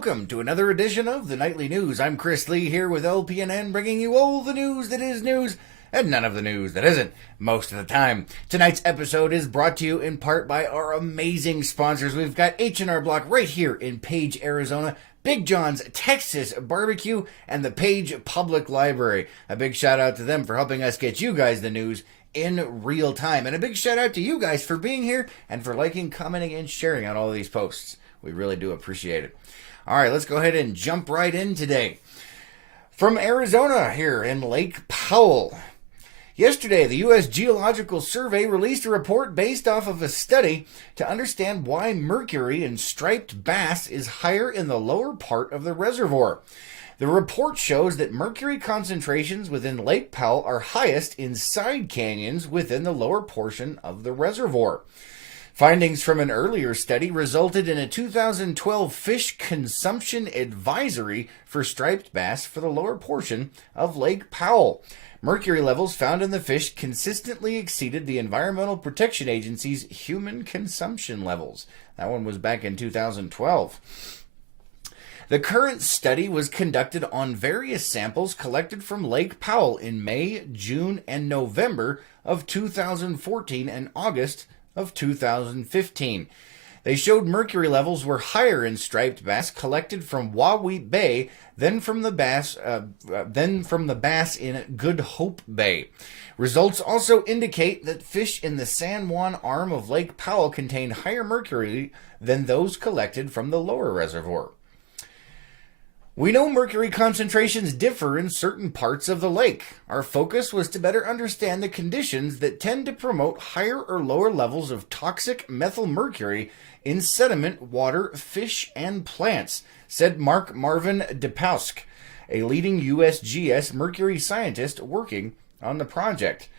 welcome to another edition of the Nightly News. I'm Chris Lee here with LPNN, bringing you all the news that is news and none of the news that isn't most of the time. Tonight's episode is brought to you in part by our amazing sponsors. We've got H&R Block right here in Page, Arizona, Big John's Texas Barbecue, and the Page Public Library. A big shout out to them for helping us get you guys the news in real time. And a big shout out to you guys for being here and for liking, commenting, and sharing on all of these posts. We really do appreciate it. All right, let's go ahead and jump right in today. From Arizona here in Lake Powell. Yesterday, the U.S. Geological Survey released a report based off of a study to understand why mercury in striped bass is higher in the lower part of the reservoir. The report shows that mercury concentrations within Lake Powell are highest in side canyons within the lower portion of the reservoir. Findings from an earlier study resulted in a 2012 fish consumption advisory for striped bass for the lower portion of Lake Powell. Mercury levels found in the fish consistently exceeded the Environmental Protection Agency's human consumption levels. That one was back in 2012. The current study was conducted on various samples collected from Lake Powell in May, June, and November of 2014 and August of 2015. They showed mercury levels were higher in striped bass collected from Wahweap Bay than from the bass in Good Hope Bay. Results also indicate that fish in the San Juan arm of Lake Powell contain higher mercury than those collected from the lower reservoir. We know mercury concentrations differ in certain parts of the lake. Our focus was to better understand the conditions that tend to promote higher or lower levels of toxic methylmercury in sediment, water, fish, and plants, said Mark Marvin DePausk, a leading USGS mercury scientist working on the project.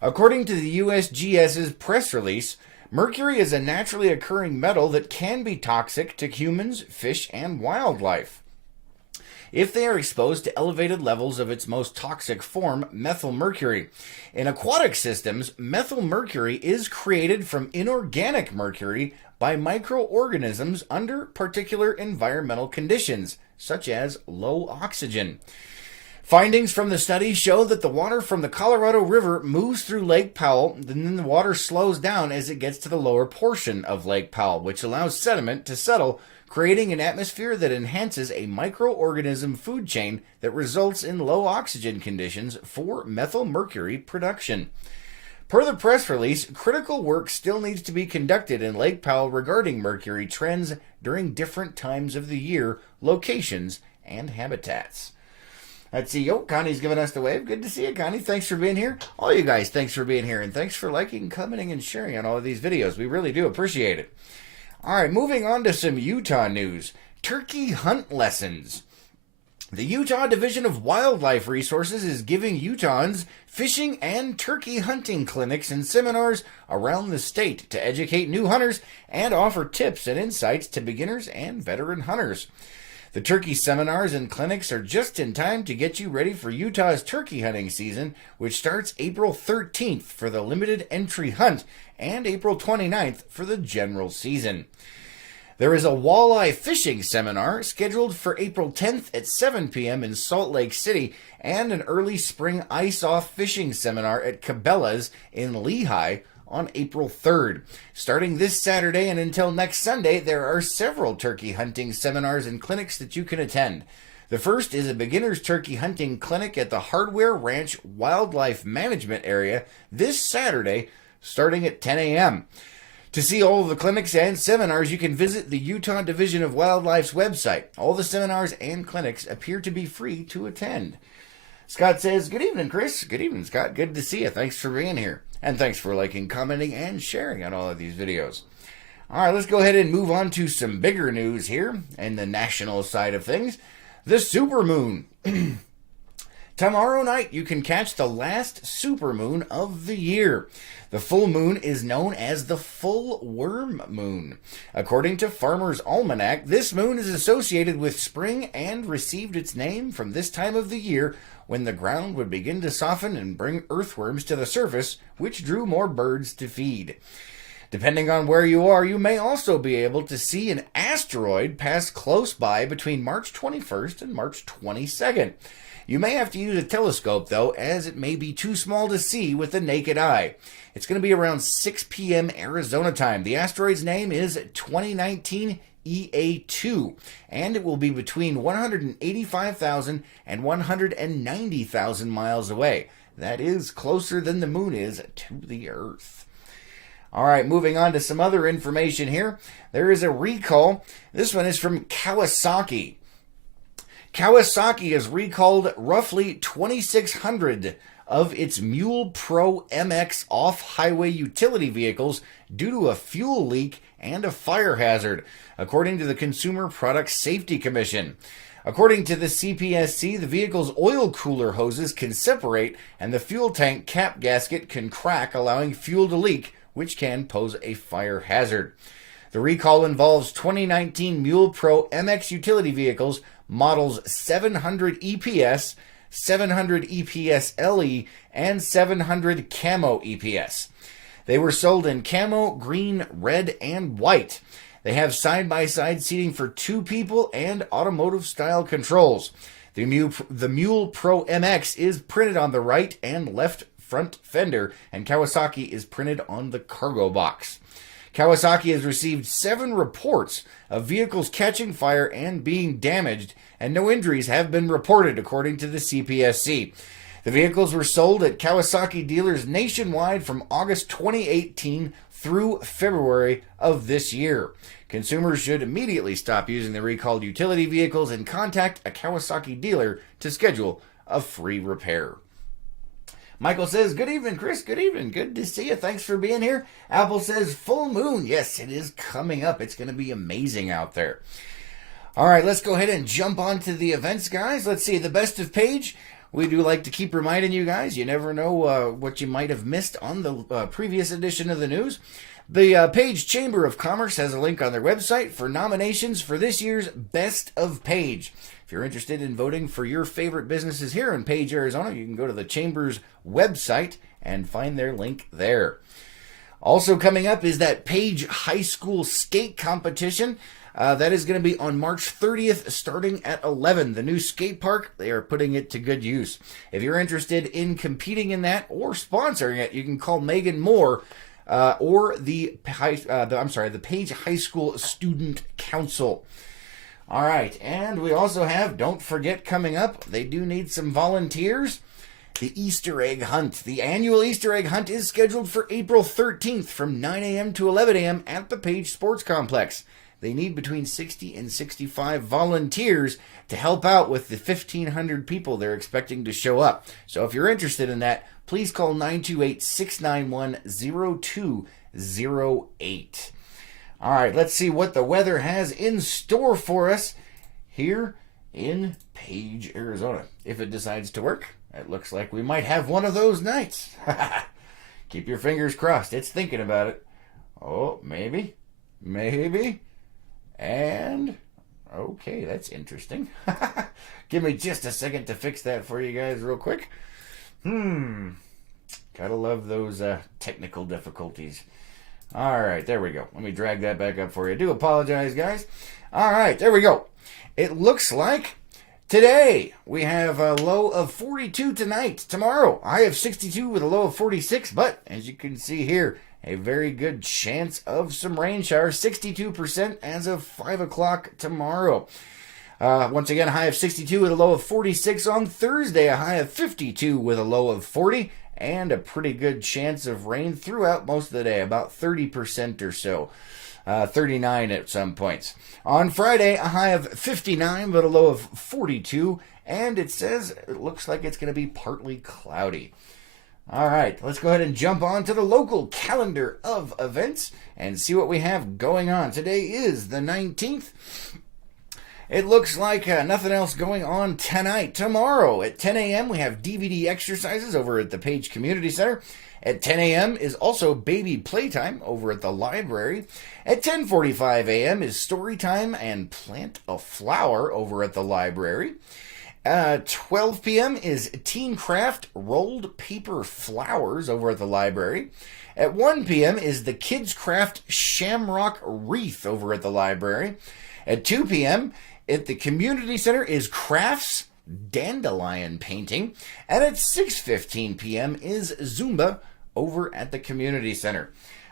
According to the USGS's press release, mercury is a naturally occurring metal that can be toxic to humans, fish, and wildlife if they are exposed to elevated levels of its most toxic form, methylmercury. In aquatic systems, methylmercury is created from inorganic mercury by microorganisms under particular environmental conditions, such as low oxygen. Findings from the study show that the water from the Colorado River moves through Lake Powell, and then the water slows down as it gets to the lower portion of Lake Powell, which allows sediment to settle, creating an atmosphere that enhances a microorganism food chain that results in low oxygen conditions for methylmercury production. Per the press release, critical work still needs to be conducted in Lake Powell regarding mercury trends during different times of the year, locations, and habitats. Let's see. Connie's giving us the wave. Good to see you, Connie. Thanks for being here. All you guys, thanks for being here. And thanks for liking, commenting, and sharing on all of these videos. We really do appreciate it. All right, moving on to some Utah news. Turkey hunt lessons. The Utah Division of Wildlife Resources is giving Utahns fishing and turkey hunting clinics and seminars around the state to educate new hunters and offer tips and insights to beginners and veteran hunters. The turkey seminars and clinics are just in time to get you ready for Utah's turkey hunting season, which starts April 13th for the limited entry hunt and April 29th for the general season. There is a walleye fishing seminar scheduled for April 10th at 7 p.m. in Salt Lake City and an early spring ice-off fishing seminar at Cabela's in Lehigh on April 3rd. Starting this Saturday and until next Sunday, there are several turkey hunting seminars and clinics that you can attend. The first is a beginner's turkey hunting clinic at the Hardware Ranch Wildlife Management Area this Saturday, starting at 10 a.m. To see all of the clinics and seminars, you can visit the Utah Division of Wildlife's website. All the seminars and clinics appear to be free to attend. Scott says, good evening, Chris. Good evening, Scott. Good to see you. Thanks for being here. And thanks for liking, commenting, and sharing on all of these videos. All right, let's go ahead and move on to some bigger news here in the national side of things. The supermoon. Tomorrow night, you can catch the last supermoon of the year. The full moon is known as the full worm moon. According to Farmer's Almanac, this moon is associated with spring and received its name from this time of the year when the ground would begin to soften and bring earthworms to the surface, which drew more birds to feed. Depending on where you are, you may also be able to see an asteroid pass close by between March 21st and March 22nd. You may have to use a telescope, though, as it may be too small to see with the naked eye. It's going to be around 6 p.m. Arizona time. The asteroid's name is 2019 EA2, and it will be between 185,000 and 190,000 miles away. That is closer than the moon is to the Earth. All right, moving on to some other information here. There is a recall. This one is from Kawasaki. Kawasaki has recalled roughly 2,600 of its Mule Pro MX off-highway utility vehicles due to a fuel leak and a fire hazard, according to the Consumer Product Safety Commission. According to the CPSC, the vehicle's oil cooler hoses can separate and the fuel tank cap gasket can crack, allowing fuel to leak, which can pose a fire hazard. The recall involves 2019 Mule Pro MX utility vehicles, models 700 EPS, 700 EPS LE, and 700 Camo EPS. They were sold in camo, green, red, and white. They have side-by-side seating for 2 people and automotive-style controls. The Mule Pro MX is printed on the right and left front fender, and Kawasaki is printed on the cargo box. Kawasaki has received 7 reports of vehicles catching fire and being damaged, and no injuries have been reported, according to the CPSC. The vehicles were sold at Kawasaki dealers nationwide from August 2018 through February of this year. Consumers should immediately stop using the recalled utility vehicles and contact a Kawasaki dealer to schedule a free repair. Michael says, good evening, Chris. Good evening. Good to see you. Thanks for being here. Apple says, full moon. Yes, it is coming up. It's going to be amazing out there. All right, let's go ahead and jump on to the events, guys. Let's see, the best of page. We do like to keep reminding you guys, you never know what you might have missed on the previous edition of the news. The Page Chamber of Commerce has a link on their website for nominations for this year's Best of Page. If you're interested in voting for your favorite businesses here in Page, Arizona, you can go to the Chamber's website and find their link there. Also coming up is that Page High School skate competition. That is going to be on March 30th, starting at 11. The new skate park, they are putting it to good use. If you're interested in competing in that or sponsoring it, you can call Megan Moore or the Page High School Student Council. All right, and we also have, don't forget, coming up, they do need some volunteers. The Easter egg hunt. The annual Easter egg hunt is scheduled for April 13th from 9 a.m. to 11 a.m. at the Page Sports Complex. They need between 60 and 65 volunteers to help out with the 1,500 people they're expecting to show up. So if you're interested in that, please call 928-691-0208. All right, let's see what the weather has in store for us here in Page, Arizona. If it decides to work, it looks like we might have one of those nights. Keep your fingers crossed. It's thinking about it. Oh, maybe. And, okay, that's interesting. Give me just a second to fix that for you guys real quick. Gotta love those technical difficulties. All right, there we go. Let me drag that back up for you. I do apologize, guys. All right, there we go. It looks like today we have a low of 42 tonight. Tomorrow, I have 62 with a low of 46. But as you can see here, a very good chance of some rain showers. 62% as of 5 o'clock tomorrow. Once again, a high of 62 with a low of 46 on Thursday. A high of 52 with a low of 40. And a pretty good chance of rain throughout most of the day, about 30% or so. 39 at some points. On Friday, a high of 59 but a low of 42. And it says it looks like it's going to be partly cloudy. All right, let's go ahead and jump on to the local calendar of events and see what we have going on. Today is the 19th. It looks like nothing else going on tonight. Tomorrow at 10 a.m. we have DVD exercises over at the Page Community Center. At 10 a.m. is also baby playtime over at the library. At 10:45 a.m. is story time and plant a flower over at the library. 12 p.m. is Teen Craft Rolled Paper Flowers over at the library. At 1 p.m. is the Kids Craft Shamrock Wreath over at the library. At 2 p.m. at the community center is Crafts Dandelion Painting. And at 6:15 p.m. is Zumba over at the community center.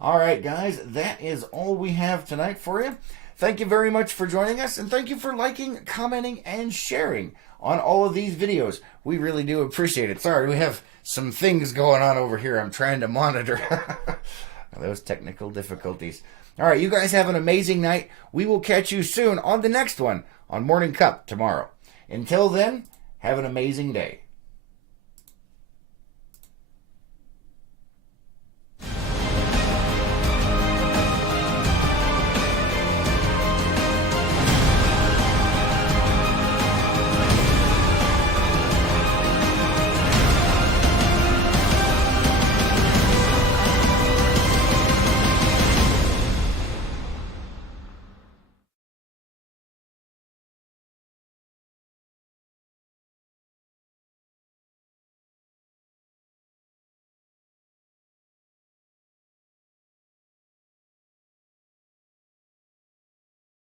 All right, guys, that is all we have tonight for you. Thank you very much for joining us, and thank you for liking, commenting, and sharing on all of these videos. We really do appreciate it. Sorry, we have some things going on over here I'm trying to monitor. Those technical difficulties. All right, you guys have an amazing night. We will catch you soon on the next one on Morning Cup tomorrow. Until then, have an amazing day.